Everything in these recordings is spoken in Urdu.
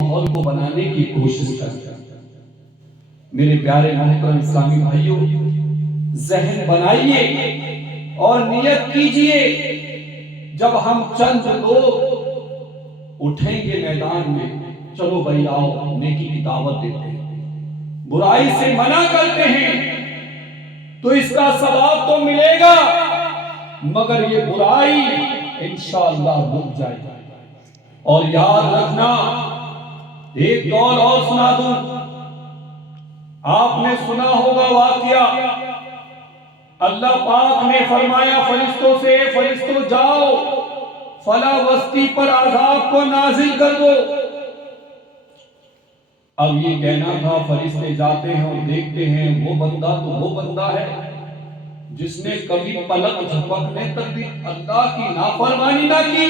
ماحول کو بنانے کی کوشش کرتے ہیں۔ میرے پیارے محترم اسلامی بھائیوں، ذہن بنائیے اور نیت کیجئے، جب ہم چند لوگ اٹھیں گے میدان میں، چلو بھائی آؤ نیکی کی دعوت دیتے ہیں، برائی سے منع کرتے ہیں، تو اس کا ثواب تو ملے گا، مگر یہ برائی انشاءاللہ رک جائے گا۔ اور یاد رکھنا، ایک قول اور سنا دوں، آپ نے سنا ہوگا واقعہ، اللہ پاک نے فرمایا فرشتوں سے، فرشتوں جاؤ فلاں بستی پر عذاب کو نازل کر دو۔ اب یہ کہنا تھا فرشتے جاتے ہیں اور دیکھتے ہیں وہ بندہ تو وہ بندہ ہے جس نے کبھی پلک جھپکنے تک بھی اللہ کی نافرمانی نہ کی،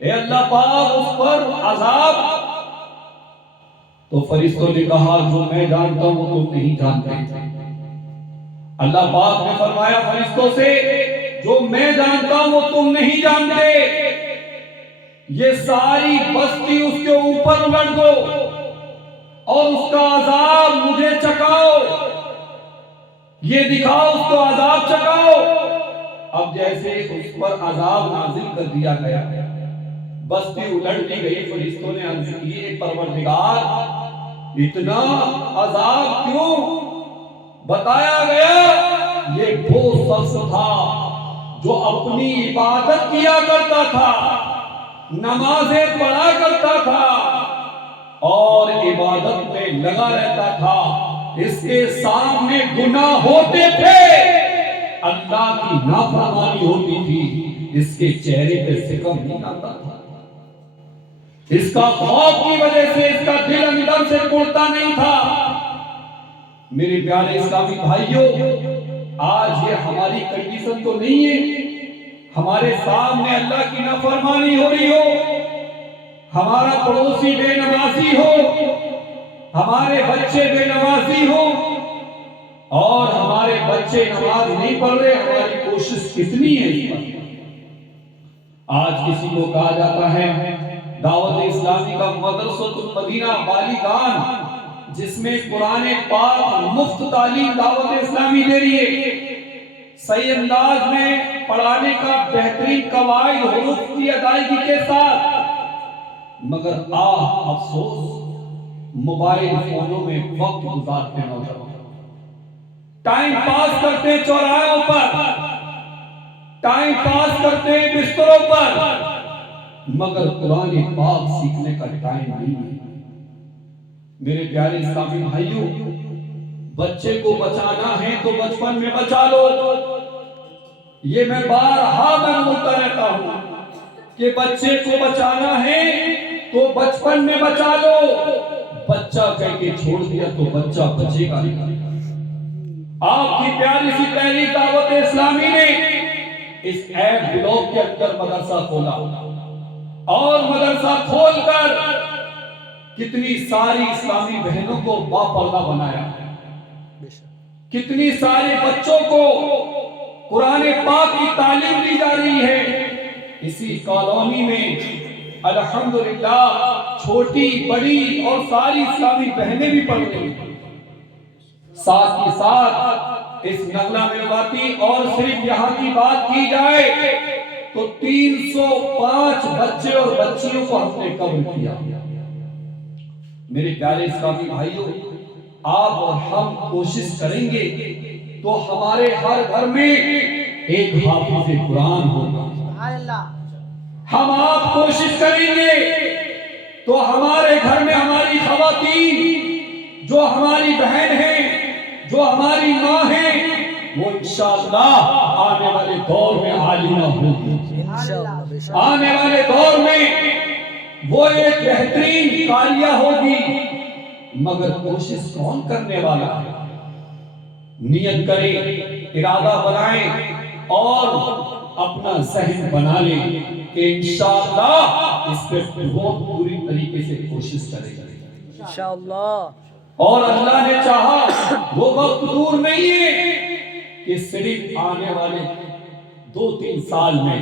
اے اللہ پاک اس پر عذاب۔ تو فرشتوں نے کہا جو میں جانتا ہوں وہ تم نہیں جانتے۔ اللہ پاک نے فرمایا فرشتوں سے جو میں جانتا ہوں وہ تم نہیں جانتے، یہ ساری بستی اس کے اوپر الٹ دو اور اس کا عذاب مجھے چکاؤ، یہ دکھاؤ اس کو عذاب چکاؤ۔ اب جیسے اس پر عذاب نازل کر دیا گیا، بستی الٹ دی گئی، فرشتوں نے عرض کی اے پروردگار اتنا عذاب کیوں؟ بتایا گیا یہ وہ شخص تھا جو اپنی عبادت کیا کرتا تھا، نمازیں پڑھا کرتا تھا اور عبادت میں لگا رہتا تھا، اس کے سامنے گناہ ہوتے تھے، اللہ کی نافرمانی ہوتی تھی، اس کے چہرے پہ سکم نہیں آتا تھا، اس کا خوف کی وجہ سے اس کا دل اندر سے ٹوٹتا نہیں تھا۔ میرے پیارے اسلامی بھائیوں، آج یہ ہماری کنڈیشن تو نہیں ہے، ہمارے سامنے اللہ کی نافرمانی ہو رہی ہو، ہمارا پڑوسی بے نمازی ہو، ہمارے بچے بے نمازی ہو اور ہمارے بچے نماز نہیں پڑھ رہے، ہماری کوشش کتنی ہے اس پر؟ آج کسی کو کہا جاتا ہے دعوت اسلامی کا مدرسۃ المدینہ بالیگان، جس میں قرآن پاک مفت تعلیم دعوت اسلامی دے رہی ہے، صحیح انداز میں پڑھانے کا بہترین قواعد حروف کی ادائیگی کے ساتھ، مگر افسوس موبائل فونوں میں وقت گزارتے ہیں، ٹائم پاس کرتے ہیں چوراہوں پر، ٹائم پاس کرتے ہیں بستروں پر، مگر قرآن پاک سیکھنے کا ٹائم نہیں ہے۔ میرے پیارے اسلامی بھائیوں، بچے کو بچانا ہے تو بچپن میں بچا لو، یہ میں بارہا بولتا رہتا ہوں کہ بچے کو بچانا ہے تو بچپن میں بچا لو، بچہ کہہ کے چھوڑ دیا تو بچہ بچے گا نہیں۔ آپ کی پیاری سی پہلی دعوت اسلامی نے اس ایپ بلاک کے اندر مدرسہ کھولا اور مدرسہ کھول کر کتنی ساری اسلامی بہنوں کو باپردہ بنایا، کتنی سارے بچوں کو قرآن پاک کی تعلیم دی جا رہی ہے۔ اسی کالونی میں الحمدللہ چھوٹی بڑی اور ساری اسلامی بہنیں بھی پڑھ رہی ہیں، ساتھ ہی ساتھ اس نغلہ میواتی اور صرف یہاں کی بات کی جائے تو 305 بچے اور بچیوں کو ہم نے کور کیا۔ میرے پیارے اسلامی بھائیوں، آپ اور ہم کوشش کریں گے تو ہمارے ہر گھر میں ایک حافظ قرآن ہوگا، ہم آپ کوشش کریں گے تو ہمارے گھر میں ہماری خواتین جو ہماری بہن ہیں، جو ہماری ماں ہیں، وہ انشاءاللہ آنے والے دور میں عالمہ ہوگی، آنے والے دور میں وہ ایک بہترین قاریہ ہوگی، مگر کوشش کون کرنے والا ہے؟ نیت کریں، ارادہ بنائیں اور اپنا ذہن بنا لیں کہ انشاءاللہ اس پہ بہت پوری طریقے سے کوشش کریں گے انشاءاللہ، اور اللہ نے چاہا وہ وقت دور نہیں ہے کہ صرف آنے والے 2-3 سال میں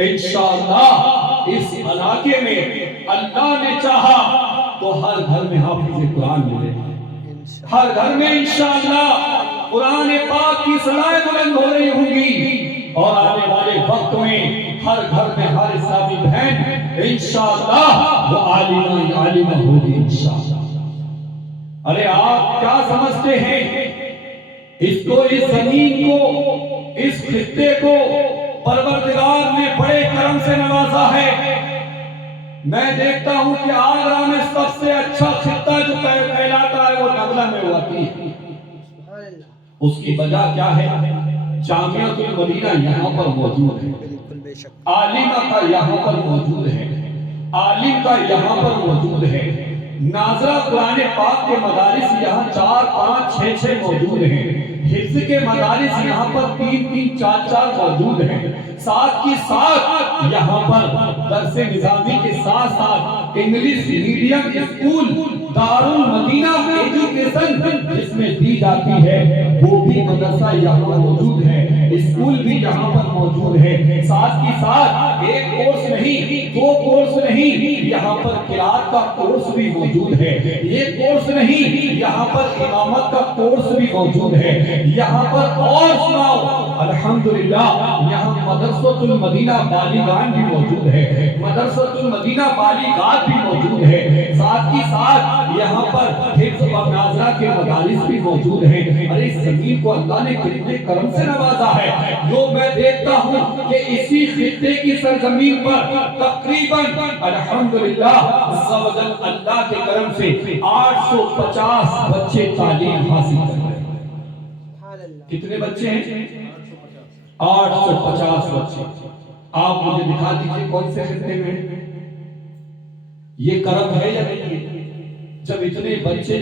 انشاءاللہ اس علاقے میں اللہ نے چاہا تو ہر گھر میں حافظ قرآن ملے گا، ہر گھر میں انشاءاللہ قرآن پاک کی صدائیں بلند ہو رہی ہوں گی، اور آنے والے وقت میں ہر گھر میں ہر اسلامی بہن انشاءاللہ وہ عالمہ ہوگی انشاءاللہ۔ ارے آپ کیا سمجھتے ہیں اس کو، اس زمین کو، اس خطے کو پروردگار نے بڑے کرم سے نوازا ہے۔ میں دیکھتا ہوں کہ آگرہ میں سب سے اچھا خطہ جو کہلاتا ہے وہ نغلہ میں ہوتی ہے۔ اس کی وجہ کیا ہے؟ جامعۃ المدینہ یہاں پر موجود ہے، عالمہ کا یہاں پر موجود ہے، عالم کا یہاں پر موجود ہے، ناظرہ قرآن پاک کے مدارس یہاں 4 5 6 6 موجود ہیں، حفظ کے مدارس یہاں پر 3 3 4 4 موجود ہیں، ساتھ کی ساتھ یہاں پر درس نظامی کے ساتھ ساتھ English medium school Darul Madinah education جس میں دی جاتی ہے وہ بھی مدرسہ یہاں موجود ہے، اسکول بھی یہاں پر موجود ہے، ساتھ کی ساتھ ایک کورس نہیں 2 کورس نہیں، یہاں پر قرات کا کورس بھی موجود ہے، ایک کورس نہیں یہاں پر امامت کا کورس بھی موجود ہے، یہاں پر اور سناؤ الحمدللہ یہاں مدرسۃ المدینہ بالیگان بھی موجود ہے، مدرسۃ المدینہ بالیگات بھی موجود ہے، ساتھ ہی ساتھ یہاں پر حفظ و ناظرہ کے مدارس بھی موجود ہیں۔ ارے اس زمین کو اللہ نے کتنے کرم سے نوازا ہے، جو میں دیکھتا ہوں کہ اسی خطے کی سرزمین پر تقریباً الحمدللہ اللہ کے کرم سے 850 بچے تعلیم حاصل کر رہے ہیں۔ کتنے بچے ہیں؟ 850 بچے۔ آپ مجھے دکھا دیجئے کون سے خطے میں؟ یہ کرم ہے یا نہیں؟ جب اتنے بچے